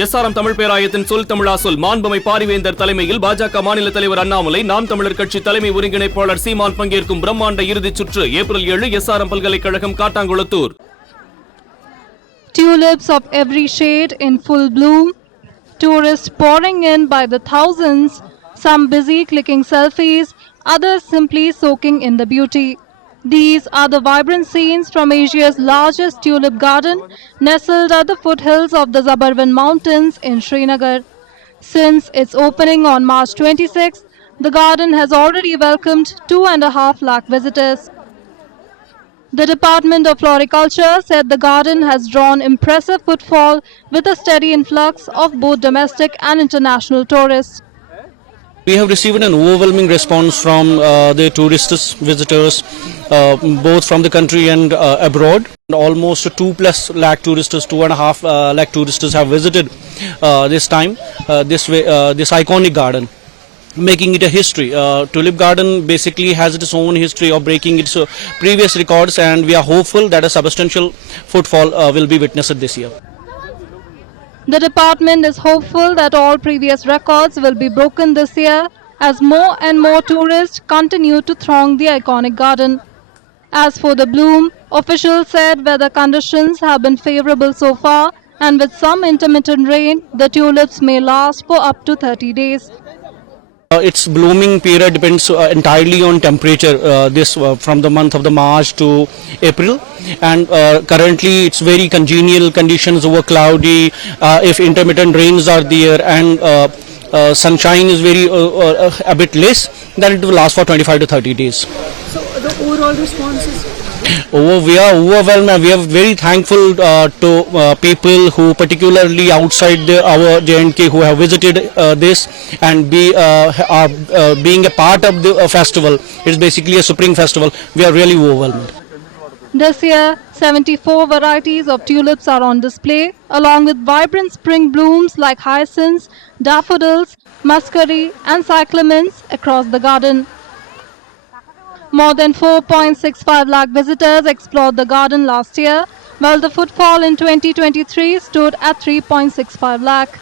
SRM Tamil பேராயத்தின் சொல் தமிழா சொல் மாண்புமை பாரிவேந்தர் தலைமையில் பாஜக மாநில தலைவர் அண்ணாமலை நாம் தமிழர் கட்சி தலைமை ஒருங்கிணைப்பாளர் சீமான் பங்கேற்கும் பிரம்மாண்ட இறுதிச் சுற்று ஏப்ரல் 7 எஸ்ஆர்எம் பல்கலைக்கழகம் Kattankulathur. Tulips of every shade in full bloom, tourists pouring in by the thousands, some busy clicking selfies, others simply soaking in the beauty. These are the vibrant scenes from Asia's largest tulip garden, nestled at the foothills of the Zabarwan Mountains in Srinagar. Since its opening on March 26, the garden has already welcomed 2.5 lakh visitors. The Department of Floriculture said the garden has drawn impressive footfall with a steady influx of both domestic and international tourists. We have received an overwhelming response from the tourists, visitors, both from the country and abroad. Almost 2+ lakh tourists, 2.5 lakh tourists have visited this time this iconic garden, making it a history. Tulip Garden basically has its own history of breaking its previous records, and we are hopeful that a substantial footfall will be witnessed this year. The department is hopeful that all previous records will be broken this year as more and more tourists continue to throng the iconic garden. As for the bloom, officials said weather conditions have been favorable so far, and with some intermittent rain, the tulips may last for up to 30 days. Its blooming period depends entirely on temperature, from the month of the March to April, and currently it's very congenial conditions over cloudy. If intermittent rains are there and sunshine is very a bit less, then it will last for 25 to 30 days. So the overall response is? We are overwhelmed, and we are very thankful to people who, particularly outside our J&K, who have visited this and being a part of the festival. It's basically a spring festival. We are really overwhelmed. This year, 74 varieties of tulips are on display, along with vibrant spring blooms like hyacinths, daffodils, muscari, and cyclamens across the garden. More than 4.65 lakh visitors explored the garden last year, while the footfall in 2023 stood at 3.65 lakh.